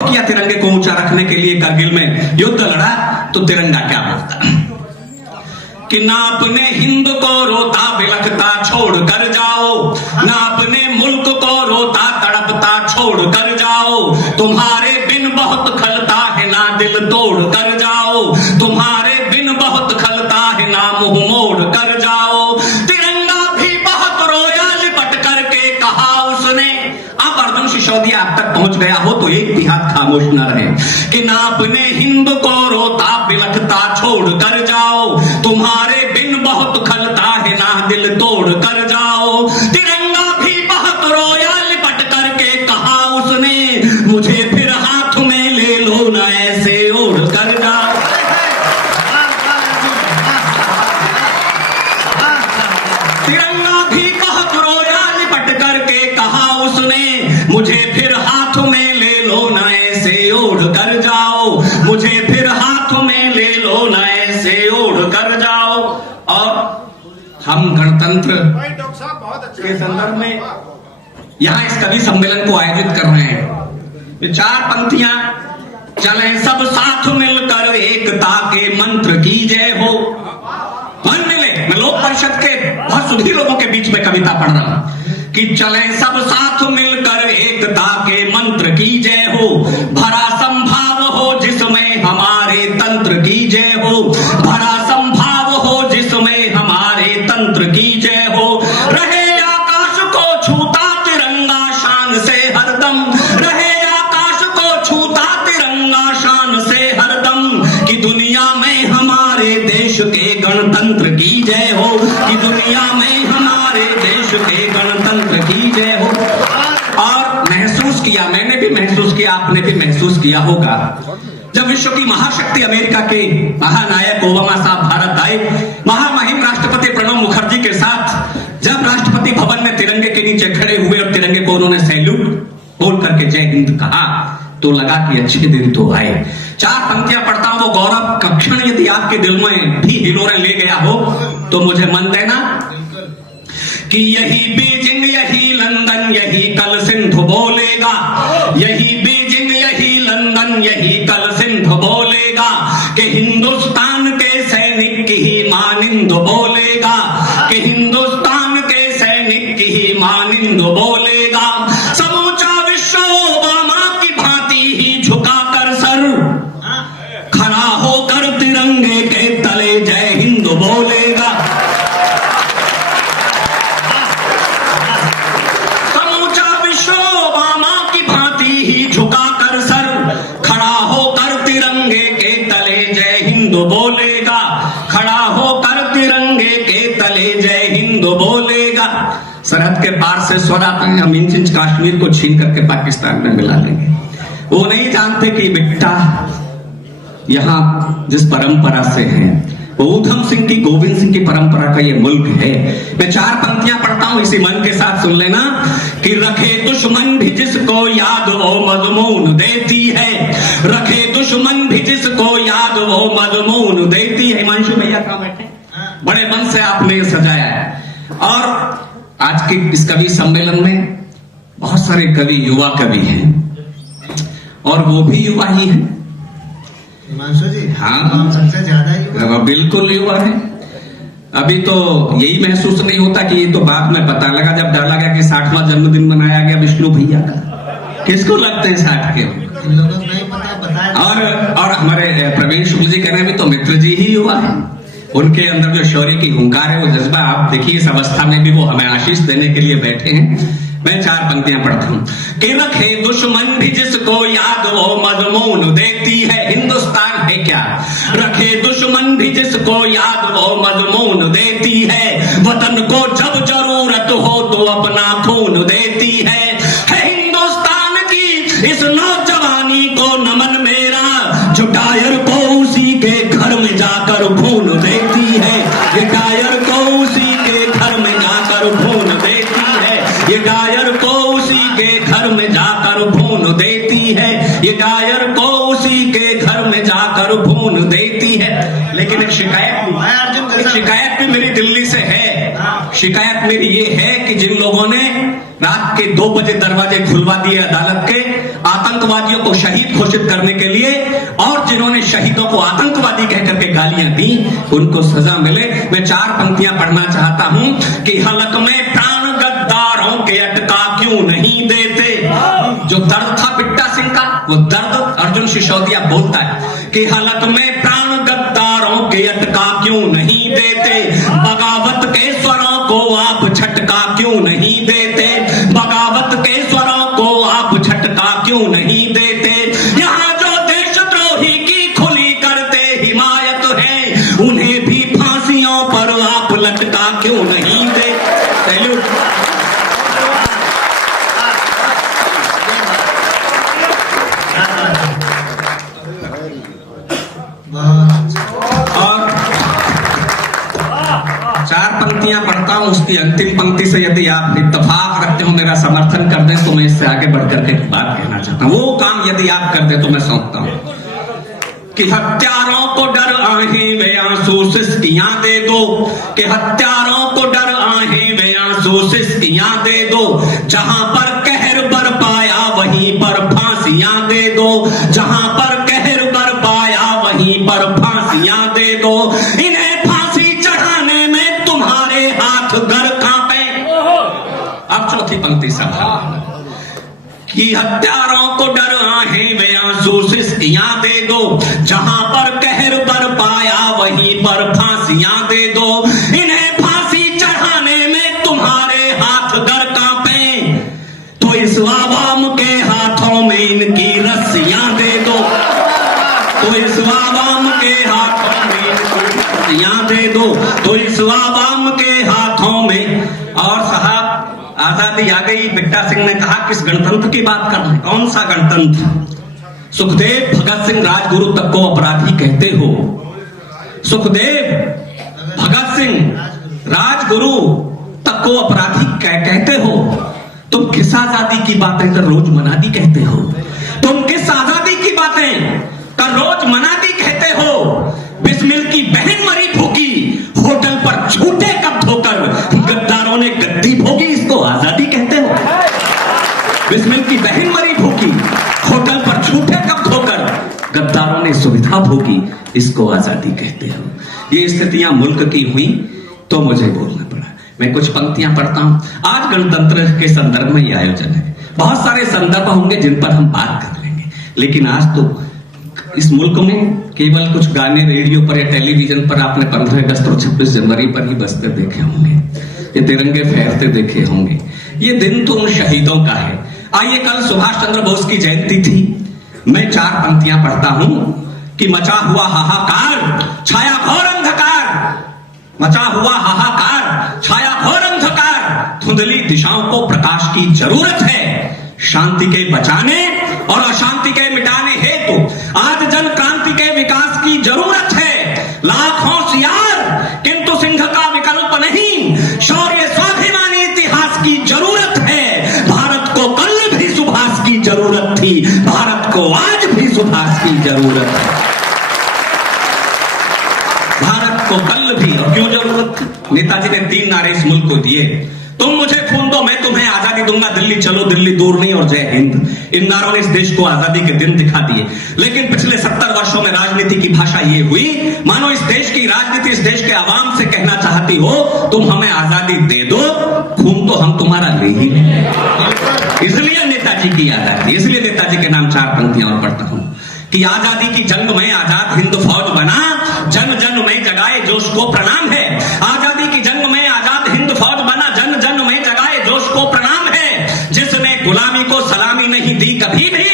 किया तिरंगे को ऊंचा रखने के लिए, करगिल में युद्ध लड़ा, तो तिरंगा क्या बोलता कि ना अपने हिंद को रोता बिलखता छोड़ कर जाओ, ना अपने मुल्क को रोता तड़पता छोड़ कर जाओ, तुम्हारे बिन बहुत खलता है ना दिल तोड़ कर जाओ, तुम्हारे बिन बहुत खलता है ना मुंह मोड़ कर जाओ। तिरंगा भी बहुत रोया, लिपट करके कहा उसने। आप अर्जुन सिसोदिया आप तक पहुंच गया हो तो एक भी हाथ खामोश न रहे कि ना अपने हिंद को रोता बिलखता छोड़ कर जाओ, तुम्हारे बिन बहुत खलता है ना दिल तोड़ कर जाओ। तिरंगा भी बहुत रोया, लिपट करके कहा उसने, मुझे फिर हाथ में ले लो ना ऐसे ओढ़ कर जाओ। तिरंगा भी बहुत रोया, लिपट करके कहा उसने, मुझे फिर हाथ में ले लो ना ऐसे ओढ़ कर जाओ, मुझे फिर हाथ में ले लो ना ऐसे ओढ़ कर जाओ। और हम गणतंत्र के संदर्भ में यहां इस कवि सम्मेलन को आयोजित कर रहे हैं। ये चार पंक्तियां, चलें सब साथ मिलकर एकता के मंत्र की जय हो। मन मिले, मैं लोक परिषद के बहुत सुधी लोगों के बीच में कविता पढ़ रहा हूं कि चलें सब साथ मिलकर एकता के मंत्र की जय हो, भरा संभाव हो जिसमें हमारे तंत्र की जय हो, भरा संभाव हो जिसमें हमारे तंत्र की जय हो। रहे आकाश को छूता तिरंगा शान से हरदम, रहे आकाश को छूता तिरंगा शान से हरदम, कि दुनिया में हमारे देश के गणतंत्र की जय हो, कि दुनिया में हमारे देश के गणतंत्र की जय हो। और महसूस किया, मैंने भी महसूस किया, आपने भी महसूस किया होगा, जब विश्व की महाशक्ति अमेरिका के महानायक ओबामा साहब भारत आए, महामहिम राष्ट्रपति प्रणब मुखर्जी के साथ जब राष्ट्रपति भवन में तिरंगे के नीचे खड़े हुए और तिरंगे को उन्होंने सैल्यूट बोल करके जय हिंद कहा, तो लगा कि अच्छे दिन तो आए। चार पंक्तियां पढ़ता हूं, वो गौरव का क्षण यदि आपके दिल में भी हिलोरे ले गया हो तो मुझे मन देना कि यही बीजिंग यही लंदन यही कल सिंधु बोलेगा, यही बीजिंग यही लंदन यही कल सिंधु बोलेगा, कि हिंदुस्तान के सैनिक की ही मानिंद बोलेगा, कि हिंदुस्तान के सैनिक की ही मानिंद बोलेगा। समूचा विश्व ओबामा की भांति ही झुकाकर सर, खड़ा होकर तिरंगे के तले जय हिंद बोलेगा। बोलेगा, खड़ा होकर तिरंगे के तले जय हिंद बोलेगा। सरहद के पार से स्वरा हम इंच इंच कश्मीर को छीन करके पाकिस्तान में मिला लेंगे। वो नहीं जानते कि बेटा यहां जिस परंपरा से है वो ऊधम सिंह की, गोविंद सिंह की परंपरा का ये मुल्क है। मैं चार पंक्तियां पढ़ता हूं, इसी मन के साथ सुन लेना कि रखे दुश्मन भी जिसको याद वो मजमून देती है, रखे दुश्मन भी जिसको याद वो मजमून देती है। हिमांशु भैया कहां बैठे, बड़े मन से आपने ये सजाया है। और आज के इस कवि सम्मेलन में बहुत सारे कवि युवा कवि हैं और वो भी युवा ही है। हिमांशु जी, हाँ, सबसे ज्यादा ही बिल्कुल युवा है। अभी तो यही महसूस नहीं होता कि ये तो बाद में पता लगा जब डाला गया कि 60वां जन्मदिन मनाया गया विष्णु भैया का। किसको लगते हैं 60 के? इन लोगों को नहीं पता, बताया। और हमारे प्रवीण शुक्ल जी कह रहे हैं तो मित्र जी ही युवा है, उनके अंदर जो शौर्य की हुंकार है, वो जज्बा, आप देखिए इस अवस्था में भी वो हमें आशीष देने के लिए बैठे हैं। मैं चार पंक्तियां पढ़ता हूं कि रखे दुश्मन भी जिसको याद वो मजमून देती है। हिंदुस्तान है क्या, रखे दुश्मन भी जिसको याद वो मजमून देती है, वतन को जब जरूरत हो तो अपना खून देती है। हिंदुस्तान की इस नौजवानी को नमन मेरा, जो टायर को उसी के घर में जाकर खून देती है, ये टायर को उसी के घर में जाकर खून देती है, ये टायर को उसी के घर में जाकर खून देती है, ये टायर को उसी के घर में जाकर खून देती है। लेकिन एक शिकायत भी मेरी दिल्ली से है। शिकायत मेरी ये है कि जिन लोगों ने रात के 2 बजे दरवाजे खुलवा दिए अदालत के, आता आतंकवादियों को शहीद घोषित करने के लिए और जिन्होंने शहीदों को आतंकवादी कहकर के गालियां दी उनको सजा मिले। मैं 4 पंक्तियां पढ़ना चाहता हूं कि हलक में प्राण गद्दारों के अटका क्यों नहीं देते। जो दर्द था पिट्टा सिंह का, वो दर्द अर्जुन सिसोदिया बोलता है कि हलक में प्राण गद्दारों के अटका क्यों नहीं देते, बगावत के स्वरों को आप झटका क्यों नहीं देते, बगावत के स्वरों को आप झटका क्यों नहीं देते। यहाँ जो देशद्रोही की खुली करते हिमायत है उन्हें भी फांसियों पर आप लटका क्यों नहीं देते। सैल्यूट। और 4 पंक्तियां पढ़ता हूं, उसकी अंतिम पंक्ति से यदि आप इत्तेफाक रखते हो, मेरा समर्थन कर दें तो मैं इससे आगे बढ़कर के बात कहना चाहता हूं। वो काम यदि आप कर दे तो मैं सौंपता हूं कि हत्यारों को डर आहें वे आंसू सिसकियां दे दो, कि हत्यारों को डर आहें वे आंसू सिसकियां दे दो, जहां पर कहर बरपाया वहीं पर फांसियां दे दो, जहां पर कहर बरपाया वहीं पर फांसियां दे दो, इन्हें फांसी चढ़ाने में तुम्हारे हाथ घर कांपे। अब चौथी पंक्ति संभाल कि हत्यारों को डर आहें वे आंसू सिसकियां दे दो, जहां पर कहर बरपाया वहीं पर फांसियां दे दो, इन्हें फांसी चढ़ाने में तुम्हारे हाथ घर कांपे, तो इस आवाम के हाथों में इनकी रस्सियां दे दो, तो इस आवाम के हाथों में इनकी रस्सियां दे दो, तो इस आवाम के हाथों में। और साहब आजादी आ गई, बिट्टा सिंह ने कहा किस गणतंत्र की बात कर रहे हैं, कौन सा गणतंत्र। सुखदेव भगत सिंह राजगुरु तक को अपराधी कहते हो, सुखदेव भगत सिंह राजगुरु तक को अपराधी कहते हो, तुम किस आजादी की बातें कर रोज मनादी कहते हो, तुम किस आजादी की बातें कर रोज मनादी कहते हो। बिस्मिल की बहन मरी भूखी, होटल पर झूठे कप धोकर गद्दारों ने गद्दी भोगी, इसको आजादी कहते हो। बिस्मिल की बहन मरी भूखी, होटल पर झूठे कप धोकर गद्दारों ने सुविधा भोगी, इसको आजादी कहते हो। ये स्थितियां मुल्क की हुई तो मुझे बोलना पड़ा। मैं कुछ पंक्तियां पढ़ता हूं। आज गणतंत्र के संदर्भ में ये आयोजन है, बहुत सारे संदर्भ होंगे जिन पर हम बात कर लेंगे, लेकिन आज तो इस मुल्क में केवल कुछ गाने रेडियो पर या टेलीविजन पर आपने 15 अगस्त और 26 जनवरी पर ही बजते देखे होंगे, ये तिरंगे फहरते देखे होंगे। ये दिन तो उन शहीदों का है। आइए, कल सुभाष चंद्र बोस की जयंती थी। मैं 4 पंक्तियां पढ़ता हूं कि मचा हुआ हाहाकार छाया घोर अंधकार, मचा हुआ हाहाकार छाया घोर अंधकार, धुंधली दिशाओं को प्रकाश की जरूरत है, शांति के बचाने और अशांति के मिटाने हेतु आज जन क्रांति के विकास की जरूरत है। लाख होशियार किंतु सिंह का विकल्प नहीं, शौर्य स्वाभिमानी इतिहास की जरूरत है। भारत को कल भी सुभाष की जरूरत थी, भारत को आज भी सुभाष की जरूरत है। भारत को कल भी, और क्यों जरूरत थी? नेताजी ने 3 नारे इस मुल्क को दिए, तुम मुझे खून दो मैं तुम्हें आजादी दूंगा, दिल्ली चलो दिल्ली दूर नहीं, और जय हिंद। इन नारों ने इस देश को आजादी के दिन दिखा दिए। लेकिन पिछले 70 वर्षों में राजनीति की भाषा ये हुई मानो इस देश की राजनीति इस देश के आवाम से कहना चाहती हो तुम हमें आजादी दे दो, खून तो हम तुम्हारा ले ही नहीं। इसलिए नेताजी की आजादी, इसलिए नेताजी के नाम 4 पंक्तियां और पढ़ता हूं कि आजादी की जंग में आजाद हिंद फौज बना, जन जन में जगाए जोश को प्रणाम है। आजादी की जंग में आजाद हिंद फौज बना, जन जन में जगाए जोश को प्रणाम है। जिसने गुलामी को सलामी नहीं दी कभी भी,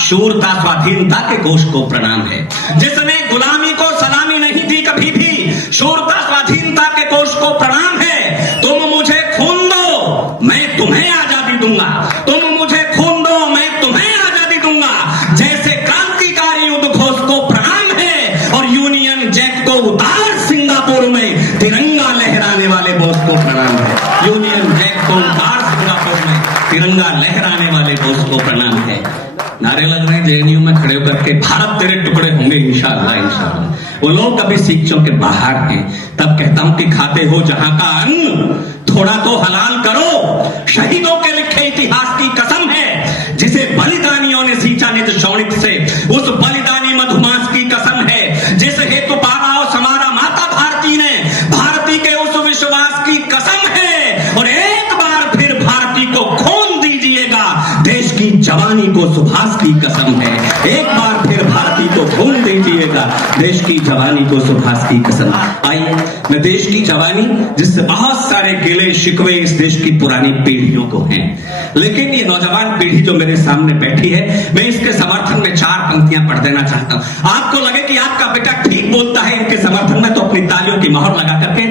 शूरता स्वाधीनता के घोष को प्रणाम है। जिसने गुलामी को सलामी नहीं दी कभी भी, शूरता स्वाधीनता के घोष को प्रणाम है। तुम मुझे खून दो मैं तुम्हें आजादी दूंगा, तुम मुझे खून दो मैं तुम्हें आजादी दूंगा। जैसे क्रांतिकारी उद्घोष को प्रणाम है, और यूनियन जैक को उतार सिंगापुर में तिरंगा लहराने वाले बोस को प्रणाम है। यूनियन जैक को उतार सिंगापुर में तिरंगा लहराने वाले बोस को प्रणाम है। नारे लग रहे हैं जेएनयू में खड़े होकर के, भारत तेरे टुकड़े होंगे इंशाअल्लाह इंशाअल्लाह। वो लोग कभी सीखों के बाहर हैं, तब कहता हूं कि खाते हो जहां का अन्न थोड़ा तो हलाल करो। शहीदों के लिखे इतिहास की कसम है, जिसे बलिदानियों ने सुभाष की कसम है, एक बार फिर भारती को घूम दीजिएगा, देश की जवानी को सुभाष की कसम। आइए, मैं देश की जवानी जिससे बहुत सारे गिले शिकवे इस देश की पुरानी पीढ़ियों को हैं, लेकिन ये नौजवान पीढ़ी जो मेरे सामने बैठी है, मैं इसके समर्थन में 4 पंक्तियां पढ़ देना चाहता हूं। आपको लगे कि आपका बेटा ठीक बोलता है इनके समर्थन में, तो अपनी तालियों की मोहर लगा करके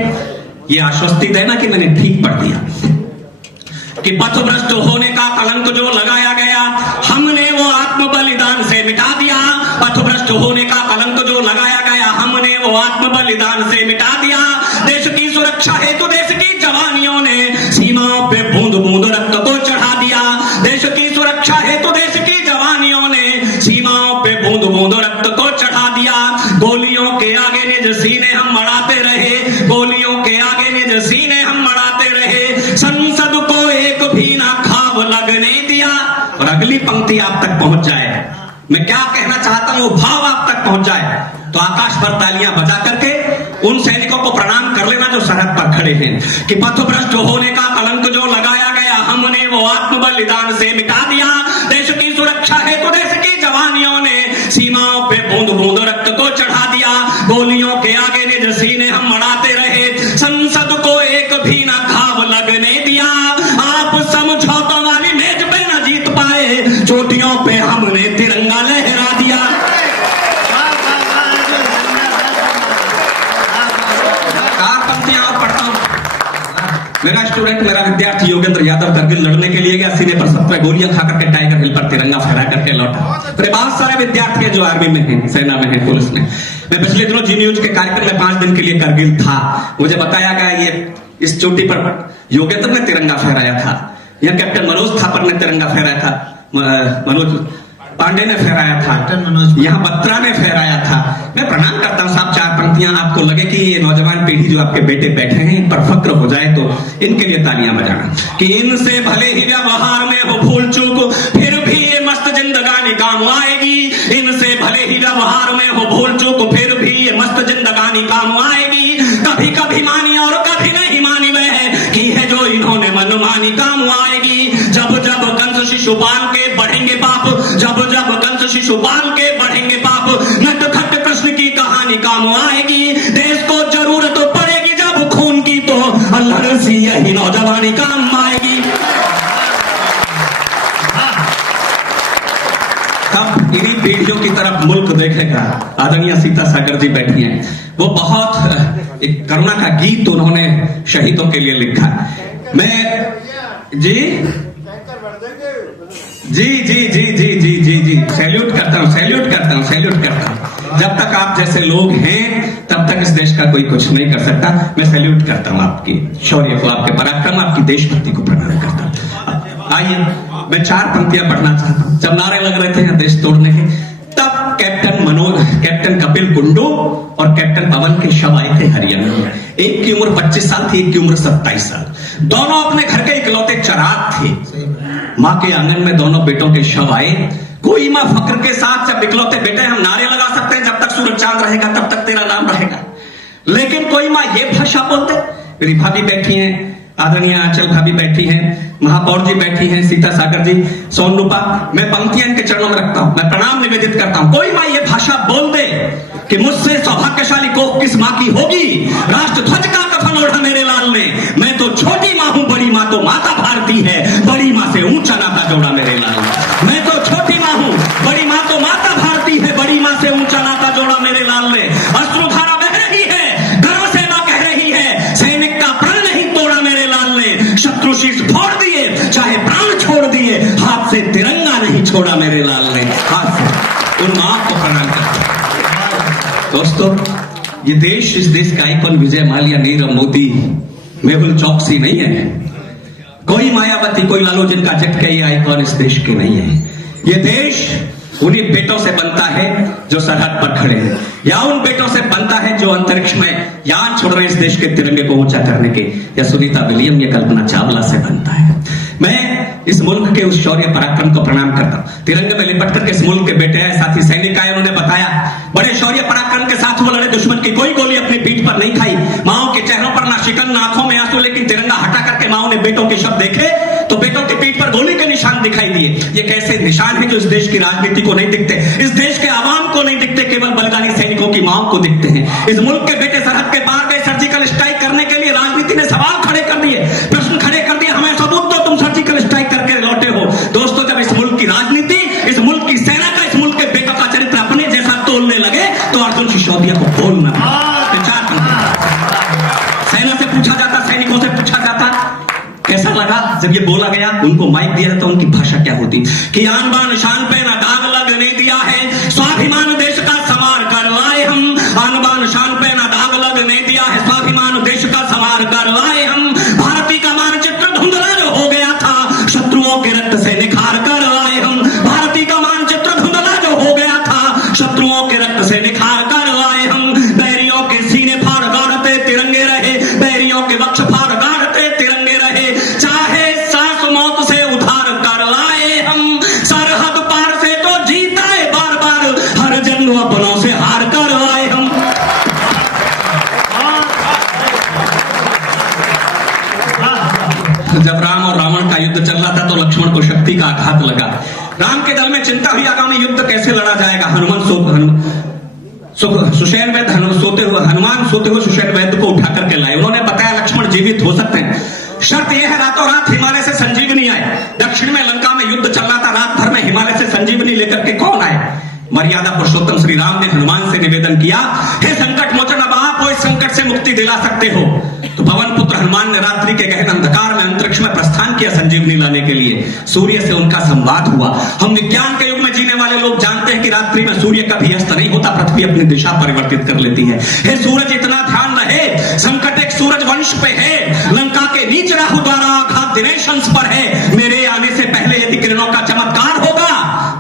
ये आश्वस्ति देना कि मैंने ठीक पढ़ दिया। कि पथभ्रष्ट होने का कलंक जो लगाया गया, हमने वो आत्म बलिदान से मिटा दिया। पथभ्रष्ट होने का कलंक जो लगाया गया, हमने वो आत्म बलिदान से मिटा दिया। देश की सुरक्षा हेतु देश की जवानियों ने सीमाओं पे बूंद बूंद रक्त को चढ़ा दिया। देश की सुरक्षा हेतु देश की जवानियों ने सीमाओं पे बूंद बूंद रक्त को चढ़ा दिया। गोलियों के आगे निज सीने हम मड़ाते रहे, गोलियों के आगे निज सीने हम मड़ाते रहे। संसद को एक भी ना खाब लगने दिया। और अगली पंक्ति आप तक पहुंच जाए, मैं क्या कहना चाहता हूं वो भाव आप तक पहुंच जाए, तो आकाश पर तालियां बजा करके उन सैनिकों को प्रणाम कर लेना जो सरहद पर खड़े हैं। कि पथभ्रष्ट होने का कलंक जो लगाया गया, हमने वो आत्म बलिदान से मिटा दिया। देश की सुरक्षा है तो देश की जवानियों ने सीमाओं पे बूंद बूंद रक्त को चढ़ा दिया। गोलियों के आगे निज सीने हम मड़ाते रहे, संसद को एक भी ना घाव लगने दिया। आप समझौतों वाली मेज पे न जीत पाए, चोटियों पे हमने तिरंगा लहरा दिया। मेरा स्टूडेंट, मेरा विद्यार्थी योगेंद्र यादव करगिल लड़ने के लिए गया, सीने पर 17 गोलियां खा करके टाइगर हिल पर तिरंगा फहरा करके लौटा। फिर बहुत सारे विद्यार्थी जो आर्मी में हैं, सेना में हैं, पुलिस में। मैं पिछले दिनों जी न्यूज के कार्यक्रम में 5 दिन के लिए करगिल था। मुझे बताया गया ये इस चोटी पर योगेंद्र ने तिरंगा फहराया था, यह कैप्टन मनोज थापर ने तिरंगा फहराया था, मनोज पांडे ने फहराया था, यहाँ बत्रा ने फहराया था। मैं प्रणाम करता हूँ साहब, 4 पंक्तियां आपको लगे कि ये नौजवान पीढ़ी जो आपके बेटे बैठे हैं इन पर फक्र हो जाए तो इनके लिए तालियां बजाना। कि इनसे भले ही व्यवहार में हो भूल चूक, फिर भी ये मस्त जिंदगानी काम आएगी। इनसे भले ही व्यवहार में हो भूल चूक, फिर भी ये मस्त जिंदगानी काम आएगी। कभी कभी मानी और कभी नहीं मानी वह की है जो इन्होंने मनमानी काम आएगी। जब जब कंस शिशुपाल के बढ़ेंगे पाप, जब जब कंस शिशुपाल के बढ़ेंगे पाप, नटखट कृष्ण की कहानी काम आएगी। देश को जरूरत पड़ेगी जब खून की, तो अल्लाह सी यही नौजवानी काम आएगी। तब इन्हीं पीढ़ियों की तरफ मुल्क देखेगा। आदरणीय सीता सागर जी बैठी हैं, वो बहुत एक करुणा का गीत उन्होंने शहीदों के लिए लिखा। मैं जी जी जी जी जी जी जी जी सैल्यूट करता हूँ, सैल्यूट करता हूँ, सैल्यूट करता हूँ। जब तक आप जैसे लोग हैं तब तक इस देश का कोई कुछ नहीं कर सकता। मैं सैल्यूट करता हूँ आपकी शौर्य को, आपके पराक्रम, आपकी देशभक्ति को प्रणाम करता हूँ। आइए, मैं 4 पंक्तियां पढ़ना चाहता हूँ। जब नारे लग रहे थे देश तोड़ने के, तब कैप्टन कपिल कुंडू और कैप्टन पवन के शव आए थे हरियाणा में। एक की उम्र 25 साल थी, एक की उम्र 27 साल। दोनों अपने घर के इकलौते चराग थे। माँ के आंगन में दोनों बेटों के शव आए। कोई माँ फक्र के साथ, जब इकलौते बेटे हम नारे लगा सकते हैं जब तक सूरज चांद रहेगा तब तक तेरा नाम रहेगा, लेकिन कोई माँ ये भाषा बोलते। मेरी भाभी बैठी हैं, आदरणीय आंचल भाभी बैठी हैं, महापौर जी बैठी हैं, सीता सागर जी, सोन रूपा, मैं पंक्तियां इनके चरणों में रखता हूं, मैं प्रणाम निवेदित करता हूं। कोई माँ ये भाषा बोल दे कि मुझसे सौभाग्यशाली कोख किस माँ की होगी, राष्ट्र ध्वज का कफन ओढ़ा मेरे लाल ने। मैं तो छोटी माँ हूं, बड़ी माँ तो माता भारती है, बड़ी माँ से ऊंचा नाता जोड़ा मेरे लाल ने। मैं तो छोटी माँ हूं, बड़ी माँ तो माता भारती है, बड़ी माँ से ऊंचा नाता जोड़ा मेरे लाल ने। अश्रुधारा बह रही है, गर्व से माँ कह रही है, सैनिक का प्रण नहीं तोड़ा मेरे लाल ने। शत्रु शीश फोड़ दिए, चाहे प्राण छोड़ दिए, हाथ से तिरंगा नहीं छोड़ा मेरे लाल ने। हाथ से उन माँ को प्रणाम करता। दोस्तों, ये देश, इस देश का आइकॉन विजय माल्या, नीरव मोदी, मेहुल चौकसी नहीं है। कोई मायावती, कोई लालू जिनका झटके, ये आइकॉन इस देश के नहीं है। ये देश उन्हीं बेटों से बनता है जो सरहद पर खड़े हैं, या उन बेटों से बनता है जो अंतरिक्ष में यान छोड़ रहे इस देश के तिरंगे को ऊंचा करने के, या सुनीता विलियम या कल्पना चावला से बनता है। मैं इस मुल्क के उस शौर्य पराक्रम को प्रणाम करता हूं। तिरंगे में लिपट करके इस मुल्क के बेटे आए, साथी सैनिक आए, उन्होंने बताया बड़े शौर्य पराक्रम के साथ वो लड़े, दुश्मन की कोई गोली अपनी पीठ पर नहीं खाई। माओ के चेहरों पर ना शिकन, ना आंखों में आंसू, लेकिन तिरंगा हटा करके माओ ने बेटों के शब्द देखे तो तो बेटों की पीठ पर गोली के निशान दिखाई दिए। ये कैसे निशान है जो इस देश की राजनीति को नहीं दिखते, इस देश के आवाम को नहीं दिखते, केवल बलगानी सैनिकों की मांग को दिखते हैं। इस मुल्क के बेटे सरहद के पार गए सर्जिकल स्ट्राइक करने के लिए, राजनीति ने सवाल खड़े कर दिए, प्रश्न खड़े कर दिए, हमें सबूत दो तुम सर्जिकल स्ट्राइक करके लौटे हो। दोस्तों, जब इस मुल्क की राजनीति, इस मुल्क की सेना का, इस मुल्क के बेटों का चरित्र अपने जैसा तोलने लगे तो अर्जुन सिसोदिया को बोलना विचार करना। सेना से पूछा जाता, सैनिकों से पूछा जाता कैसा लगा जब ये बोला गया, उनको माइक दिया तो उनकी भाषा क्या होती कि आन बान शान पे ना दाग लगने दिया है, स्वाभिमान देश का संवार करवाए हम। आन बान शान पे ना दाग लगने दिया है, स्वाभिमान देश का संवार करवाए हम। भारती का मानचित्र धुंधला जो हो गया था, शत्रुओं के रक्त से निखार करवाए हम। भारती का मानचित्र धुंधला जो हो गया था, शत्रुओं के रक्त से निखार करवाए हम। बैरियों के सीने फाड़ गाड़ते तिरंगे रहे, बैरियों के वक्ष फाड़ गाड़ते तिरंगे रहे, चाहे सांस मौत से उधार करवाए हम। सरहद पार से तो जीता है बार बार, हर जंग अपनों से हार करवाए हम। जब राम और रावण का युद्ध चल रहा था तो लक्ष्मण को शक्ति का आघात लगा। राम के दल में चिंता हुई आगामी युद्ध कैसे लड़ा जाएगा। सुषेण वैद्य हनुमान सोते हुए सुषेण वैद्य को उठा करके लाए। उन्होंने बताया लक्ष्मण जीवित हो सकते हैं, शर्त यह है रातों रात हिमालय से संजीवनी आए। दक्षिण में लंका में युद्ध चल रहा था, रात भर में हिमालय से संजीवनी लेकर के कौन आए। मर्यादा पुरुषोत्तम श्री राम ने हनुमान से निवेदन किया, हे संकट मोचन, अब आप इस संकट से मुक्ति दिला सकते हो। तो पवन पुत्र हनुमान ने रात्रि के गहन अंधकार में अंतरिक्ष में प्रस्थान किया संजीवनी लाने के लिए। सूर्य से उनका संवाद हुआ। हम विज्ञान के युग में जीने वाले लोग जानते हैं कि रात्रि में सूर्य कभी अस्त नहीं होता, पृथ्वी अपनी दिशा परिवर्तित कर लेती है। हे सूरज, इतना ध्यान रहे, संकट एक सूरज वंश पे है, लंका के नीच राहु द्वारा आघात दिनेश अंश पर है। मेरे आने से पहले यदि किरणों का चमत्कार होगा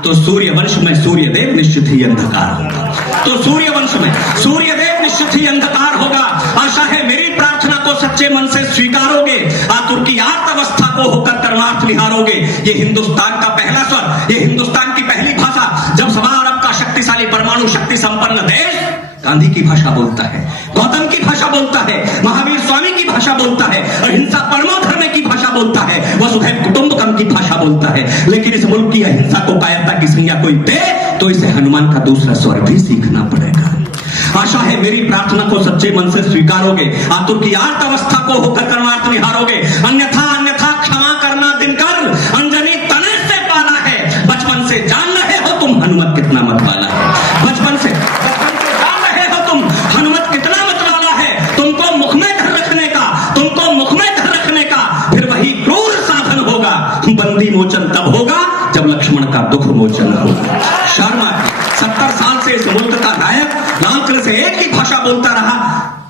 तो सूर्य वंश में सूर्यदेव निश्चित ही अंधकार होगा। तो सूर्य वंश में सूर्यदेव निश्चित ही अंधकार होगा। आशा है मेरी प्रार्थना को सच्चे मन से स्वीकारोगे, आतुर की आर्त अवस्था को होकर कर्मार्थ निहारोगे। ये हिंदुस्तान का पहला स्वर, ये हिंदुस्तान की पहली भाषा। जब सवा अरब का शक्तिशाली परमाणु शक्ति संपन्न देश गांधी की भाषा बोलता है, गौतम की भाषा बोलता है, महावीर स्वामी की भाषा बोलता है, अहिंसा परमो धर्म की भाषा बोलता है, वसुधैव कुटुंबकम की भाषा बोलता है। लेकिन इस मुल्क की अहिंसा को कायरता की संज्ञा कोई दे तो इसे हनुमान का दूसरा स्वर भी सीखना पड़ेगा। आशा है मेरी प्रार्थना को सच्चे मन से स्वीकारोगे, आतुर की आर्त अवस्था को होकर कर्मार्थ निहारोगे। अन्यथा क्षमा करना दिनकर, अंजनी तने से पाला है। बचपन से जान रहे हो तुम हनुमत कितना मत वाला है। बचपन से जान रहे हो तुम हनुमत कितना मत वाला है। तुमको मुख में धर रखने का, तुमको मुख में धर रखने का फिर वही क्रूर साधन होगा। बंदी मोचन तब होगा जब लक्ष्मण का दुख मोचन होगा। शर्मा 70 साल से इस मुल्क का नायक लाल किले से एक ही भाषा बोलता रहा।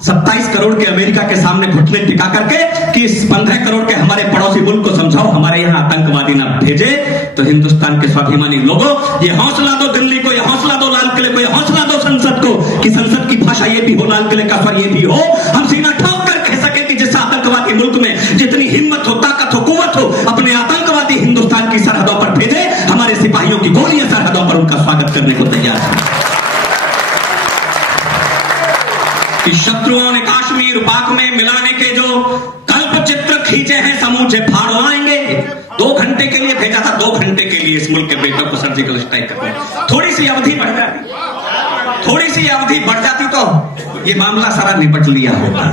27 करोड़ के अमेरिका के सामने घुटने टिका करके कि इस 15 करोड़ के हमारे पड़ोसी मुल्क को समझाओ हमारे यहाँ आतंकवादी ना भेजे। तो हिंदुस्तान के स्वाभिमानी लोगों, ये हौसला दो दिल्ली को, ये हौसला दो लाल किले को, ये हौसला दो संसद को कि संसद की भाषा ये भी हो, लाल किले का स्वर ये भी हो। हम सीना ठोक कर कह सके कि जिस आतंकवादी मुल्क में जितनी हिम्मत हो, ताकत हो, कुव्वत हो, अपने आतंकवादी हिंदुस्तान की सरहदों पर भेजे। हमारे सिपाहियों की गोलियां सरहदों पर उनका स्वागत करने को तैयार है। कि शत्रुओं ने कश्मीर पाक में मिलाने के जो कल्प चित्र खींचे हैं समूचे फाड़ आएंगे। 2 घंटे के लिए भेजा था, 2 घंटे के लिए इस मुल्क के बेटों को सर्जिकल स्ट्राइक करने। थोड़ी सी अवधि बढ़ जाती, थोड़ी सी अवधि बढ़ जाती तो ये मामला सारा निपट लिया होता।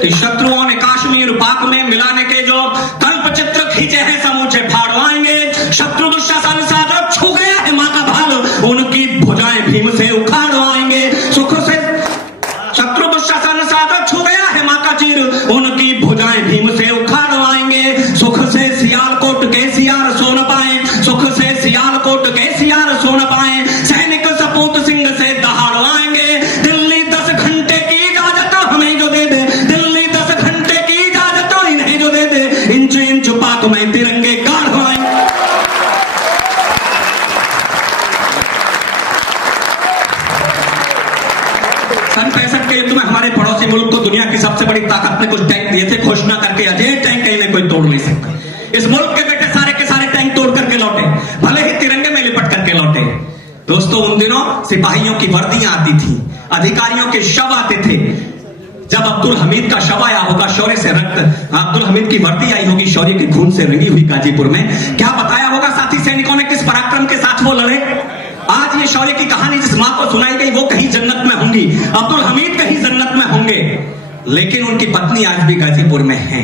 कि शत्रुओं ने कश्मीर पाक में मिलाने के जो कल्प चित्र खींचे हैं समूचे फाड़ आएंगे। शत्रु दुशासन सागर छू गया है माँ का भाल, उनकी भुजाएं भीम से उखाड़ आएंगे। सुख से शत्रु दुशासन सागर छू गया है माँ का चीर, उनकी भुजाएं भीम से उखाड़ आएंगे। सुख से सियालकोट के सियार सो न पाए, सुख से सियालकोट के सियार सो न पाए। सैनिक सपूत सिंह से दहाड़ आएंगे। दिल्ली 10 घंटे की इजाजत हमें जो दे दे, दिल्ली 10 घंटे की इजाजत इन्हें जो दे दे। इंच इंच पाक में तिरंगे गाड़ आएंगे। सन 65 के युद्ध में हमारे पड़ोसी मुल्क को दुनिया की सबसे बड़ी ताकत ने कुछ टैंक दिए थे, घोषणा करके अजय टैंक कहीं कोई तोड़ नहीं सकता। इस मुल्क के बेटे सारे के सारे टैंक तोड़ करके लौटे, भले ही तिरंगे में लिपट करके लौटे। दोस्तों, उन दिनों सिपाहियों की वर्दियां आती थी, अधिकारियों के शव आते थे, जब अब्दुल हमीद का शव आया होगा, शौर्य से रक्त, अब्दुल हमीद की वर्दी आई होगी शौर्य के खून से रंगी हुई गाजीपुर में, क्या बताया होगा साथी सैनिकों ने किस पराक्रम के साथ वो लड़े। आज ये शौर्य की कहानी जिस मां को सुनाई गई वो कहीं जन्नत में होंगी, अब्दुल हमीद कहीं जन्नत में होंगे, लेकिन उनकी पत्नी आज भी गाजीपुर में है।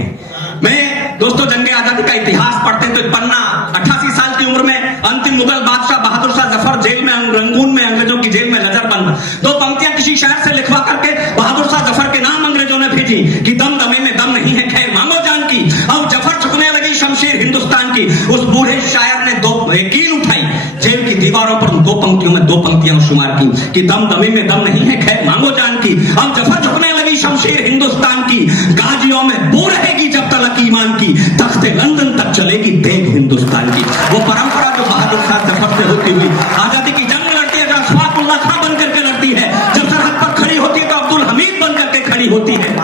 मैं दोस्तों जंगे आजादी का इतिहास पढ़ते हैं तो पन्ना 88 साल की उम्र में अंतिम मुगल बादशाह बहादुर शाह जफर जेल में, रंगून में, अंग्रेजों की जेल में नजरबंद, 2 पंक्तियां किसी शायर से लिखवा करके बहादुर शाह जफर के नाम अंग्रेजों ने भेजी कि दम दमे में दम नहीं है, खैर मांगो जान की। अब जफर झुकने लगी शमशीर हिंदुस्तान की। उस बूढ़े शायर ने 2 कील उठाई, जेल की दीवारों पर 2 पंक्तियों में 2 पंक्तियां शुमार की कि दम दमे में दम नहीं है, खैर मांगो जान की। अब जफर झुकने लगी शमशीर हिंदुस्तान की, गाजियों में बू रहेगी जब तलक ईमान की, तख्ते लंदन तक चलेगी देख हिंदुस्तान की। वो परंपरा जो बहादुर शाह जफर से होती हुई आजादी की जंग लड़ती है, जब अशफाकुल्लाह खां बन करके लड़ती है, जब सरहद पर खड़ी होती है तो अब्दुल हमीद बन करके खड़ी होती है,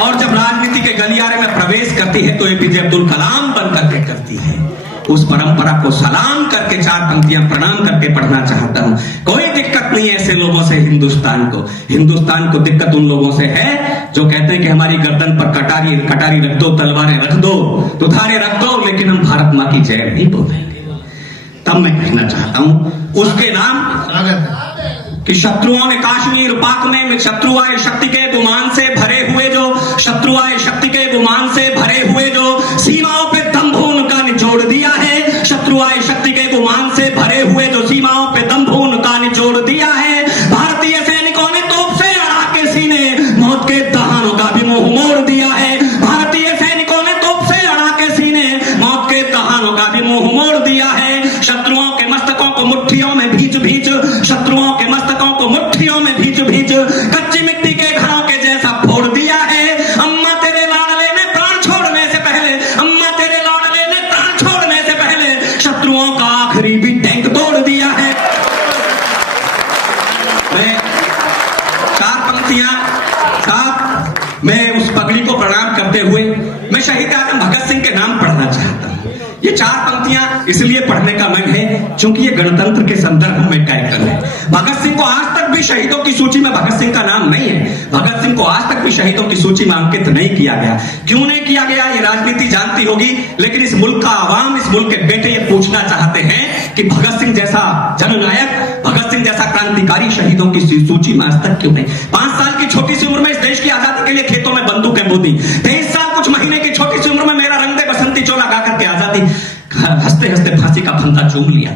और जब राजनीति के गलियारे में प्रवेश करती है तो एपीजे अब्दुल कलाम बन करके करती है। उस परंपरा को सलाम करके 4 पंक्तियां प्रणाम करके पढ़ना चाहता हूं। कोई दिक्कत नहीं है ऐसे लोगों से हिंदुस्तान को दिक्कत उन लोगों से है जो कहते हैं कि हमारी गर्दन पर कटारी रख दो, तलवारें रख दो, तुथारे रख दो, लेकिन हम भारत मां की जय नहीं बोलेंगे। तब मैं कहना चाहता हूं उसके नाम कि शत्रुओं ने कश्मीर पाक में शत्रु आए शक्ति के गुमान से भरे हुए जो सीमाओं पे दम्भू उनका निचोड़ दिया है, शत्रु आए शक्ति के गुमान से भरे हुए जो सीमाओं पे दम्भू उनका निचोड़ दिया है। भारतीय सैनिकों ने तोप से अड़ा के सीने मौत के दहानों का भी मुंह मोड़ दिया है। भारतीय सैनिकों ने तोप से अड़ा के सीने मौत के दहानों का भी मुंह मोड़ दिया है। शत्रुओं के मस्तकों को मुट्ठियों में भींच कच्ची मिट्टी के घरों के जैसा फोड़ दिया है। अम्मा तेरे लाडले ने प्राण छोड़ने से पहले शत्रुओं का आखिरी भी टैंक तोड़ दिया है। मैं 4 पंक्तियां साहब, मैं उस पगड़ी को प्रणाम करते हुए मैं शहीद आजम भगत सिंह के नाम पढ़ना चाहता हूं। ये 4 पंक्तियां इसलिए पढ़ने का मन है क्योंकि ये गणतंत्र के संदर्भ में कार्यक्रम है। भगत सिंह को आज तक भी शहीदों की सूची में भगत सिंह का नाम नहीं है। भगत सिंह को आज तक भी शहीदों की सूची में अंकित नहीं किया गया। क्यों नहीं किया गया ये राजनीति जानती होगी, लेकिन इस मुल्क का आवाम, इस मुल्क के बेटे ये पूछना चाहते हैं कि भगत सिंह जैसा जननायक, भगत सिंह जैसा क्रांतिकारी शहीदों की सूची में आज तक क्यों नहीं। 5 साल की छोटी सी उम्र में इस देश की आजादी के लिए खेतों में बंदूकें बोदी, 23 साल कुछ महीने की छोटी सी उम्र में मेरा रंग दे बसंती चोला गा करके आजादी हंसते हंसते फांसी का फंदा चूम लिया।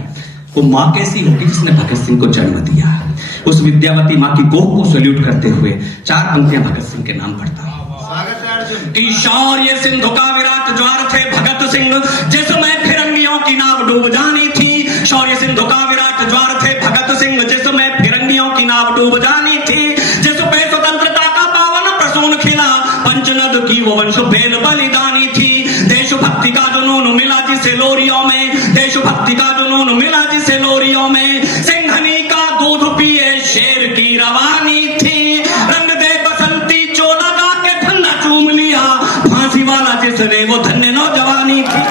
वो मां कैसी होगी जिसने भगत सिंह को जन्म दिया। उस विद्यावती मां की कोख को सैल्यूट करते हुए 4 पंक्तियां भगत सिंह के नाम पढ़ता हूं कि शौर्य सिंधु का विराट ज्वार थे भगत सिंह, जिसमें फिरंगियों की नाव डूब जानी थी। शौर्य सिंधु का विराट ज्वार थे भगत सिंह, जिसमें फिरंगियों की नाव डूब जानी थी। जिस पे स्वतंत्रता का पावन प्रसून खिला, पंचनद की वो वंश बेल बलिदानी थी। देशभक्ति का जुनून मिला जिसे लोरियों में, देशभक्ति का जुनून मिला जिसे लोरियों में। सिंघनी का दूध पिए शेर की रवानी थी। रंग दे बसंती चोला गा के फंदा चूम लिया, फांसी वाला जिसने वो धन्य नौजवानी थी।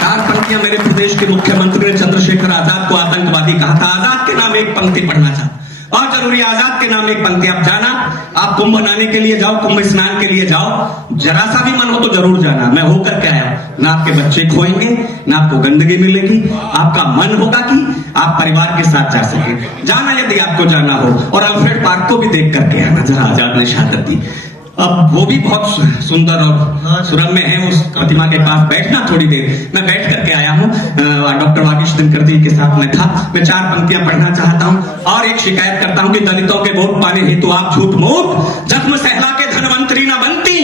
4 पंक्तियां मेरे प्रदेश के मुख्यमंत्री ने चंद्रशेखर आजाद को आतंकवादी कहा था। आजाद के नाम एक पंक्ति पढ़ना चाहता और जरूरी, आजाद के नाम एक पंक्ति। आप जाना, आप कुंभ नहाने के लिए जाओ, कुंभ स्नान के लिए जाओ, जरा सा भी मन हो तो जरूर जाना। मैं होकर के आया, ना आपके बच्चे खोएंगे, ना आपको गंदगी मिलेगी। आपका मन होगा कि आप परिवार के साथ जा सके। जाना यदि आपको जाना हो, और अल्फ्रेड पार्क को भी देख करके आना जरा आजाद ने शहादत दी। अब वो भी बहुत सुंदर और सुरम्य है। उस प्रतिमा के पास बैठना थोड़ी देर, मैं बैठ करके आया हूँ। डॉक्टर वागीश दिनकर जी के साथ में था। मैं 4 पंक्तियां पढ़ना चाहता हूँ और एक शिकायत करता हूँ कि दलितों के वोट पाने हेतु आप झूठ मूठ, जख्म सहला के धनवंतरी न बनती।